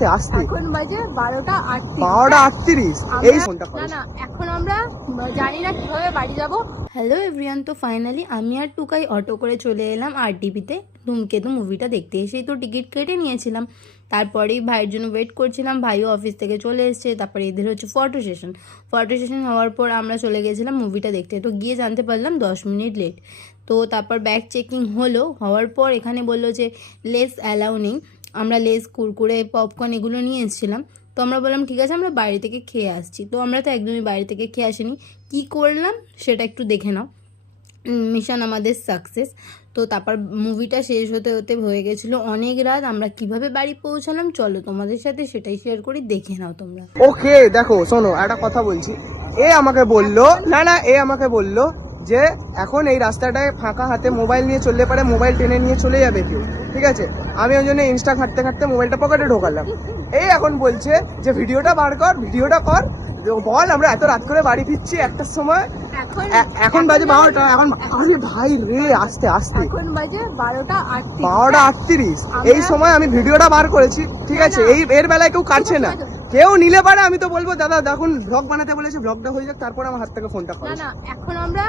আস্তে আস্তে এখন বাজে 12:38। 12:38। এই ফোনটা না না, এখন আমরা জানি না কিভাবে বাড়ি যাব। হ্যালো এভরিওয়ান, তো ফাইনালি আমি আর টুকাই অটো করে চলে এলাম আরডিবিতে ধূমকেতু মুভিটা দেখতে। এসেই তো টিকিট কেটে নিয়েছিলাম, তারপরেই ভাইয়ের জন্য ওয়েট করছিলাম। ভাইও অফিস থেকে চলে এসছে, তারপরে এদের হচ্ছে ফটো সেশন হওয়ার পর আমরা চলে গেছিলাম মুভিটা দেখতে। তো গিয়ে জানতে পারলাম 10 মিনিট লেট। তো তারপর ব্যাগ চেকিং হওয়ার পর এখানে বললো যে লেস অ্যালাউ নেই। আমরা লেস, কুরকুরে, পপকর্ন এগুলো নিয়ে এসেছিলাম। তো আমরা বললাম ঠিক আছে, আমরা বাড়ি থেকে খেয়ে আসছি। তো আমরা তো একদমই বাড়ি থেকে খেয়ে আসিনি। কি করলাম সেটা একটু দেখে নাও। মিশন আমাদের সাকসেস। তো তারপর মুভিটা শেষ হতে হতে হয়ে গেছিলো অনেক রাত। আমরা কিভাবে বাড়ি পৌঁছালাম চলো তোমাদের সাথে সেটাই শেয়ার করি, দেখে নাও তোমরা। ওকে দেখো শোনো, একটা কথা বলছি। এ আমাকে বললো এ আমাকে বললো যে এখন এই রাস্তাটায় ফাঁকা হাতে মোবাইল নিয়ে চললে পারে, মোবাইল টেনে নিয়ে চলে যাবে কেউ, ঠিক আছে। আমি ওই জন্য ইনস্টা ঘাঁটতে ঘাঁটতে মোবাইলটা পকেটে ঢোকালাম। এই এখন বলছে যে ভিডিওটা বার কর, ভিডিওটা কর, বল আমরা এত রাত করে বাড়ি ফিরছি একটার সময়। এখন বাজে 12টা। এখন আরে ভাই রে, আস্তে আস্তে এখন বাজে 12:38। 12:38। এই সময় আমি ভিডিওটা বার করেছি, ঠিক আছে। এর বেলায় কেউ কাটছে না, কেউ নিলে পারে। আমি তো বলবো দাদা দেখুন ব্লগ বানাতে বলেছে, ব্লগটা হয়ে যাক তারপর আমার হাত থেকে ফোনটা করো। না না, এখন আমরা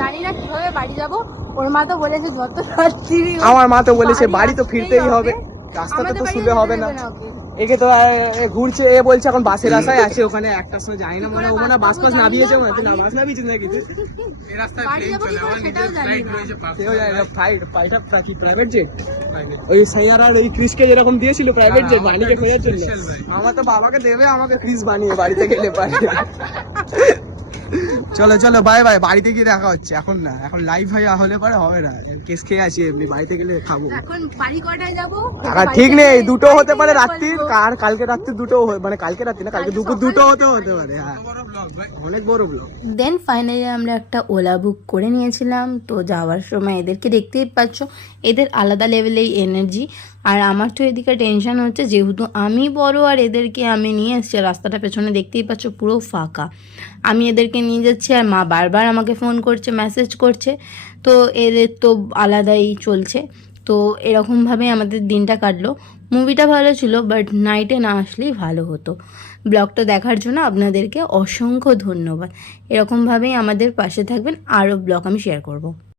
জানি না কিভাবে বাড়ি যাব। ওর মা তো বলেছে যত রাত্রি আমার মা তো বলেছে বাড়ি তো ফিরতেই হবে, রাস্তাতে তো শুলে হবে না। একে তো ঘুরছে, এ বলছে এখন বাসের আশায় আছে, ওখানে একটার সময় যাই না মনে হয় বাস পাস নামিয়েছে, মনে হয় না বাস নামিয়েছে না কিছু। এই রাস্তায় ট্রেন চলে, আমার নিজের ফ্লাইট রয়েছে, কেউ জানে না। ফ্লাইট কি প্রাইভেট জেট? ওই সাইয়ারার ওই ক্রিসকে যেরকম দিয়েছিল প্রাইভেট জেট মালিকে খোঁজার জন্য, আমার তো বাবাকে দেবে আমাকে ক্রিস বানিয়ে বাড়িতে গেলে পারে। চলো চলো বাই বাই, বাড়িতে গিয়ে দেখা হচ্ছে। এখন না, এখন লাইভ হলে পরে হবে না, কেস খেয়ে আছি এমনি, বাড়িতে গেলে খাবো। এখন বাড়ি কটায় যাবো ঠিক নেই, দুটো হতে পারে রাত্রি, কালকে রাত্রি দুটো, মানে কালকে রাত্রি না, কালকে দুপুর দুটো হতে পারে। হ্যাঁ অনেক বড় ব্লগ। দেন ফাইনালি আমরা একটা ওলা বুক করে নিয়েছিলাম। তো যাওয়ার সময় এদেরকে দেখতেই পাচ্ছ, এদের আলাদা লেভেলেই এনার্জি। আর আমার তো এদিকে টেনশন হচ্ছে, যেহেতু আমি বড় আর এদেরকে আমি নিয়ে এসেছি, রাস্তাটা পেছনে দেখতেই পাচ্ছ পুরো ফাঁকা। আমি এদেরকে নিয়ে যাচ্ছি আর মা বারবার আমাকে ফোন করছে, মেসেজ করছে। তো এদের তো আলাদাই চলছে। তো এরকমভাবে আমাদের দিনটা কাটলো। মুভিটা ভালো ছিল, বাট নাইটে না আসলেই ভালো হতো। ব্লগটা দেখার জন্য আপনাদেরকে অসংখ্য ধন্যবাদ। এরকমভাবেই আমাদের পাশে থাকবেন, আরও ব্লগ আমি শেয়ার করব।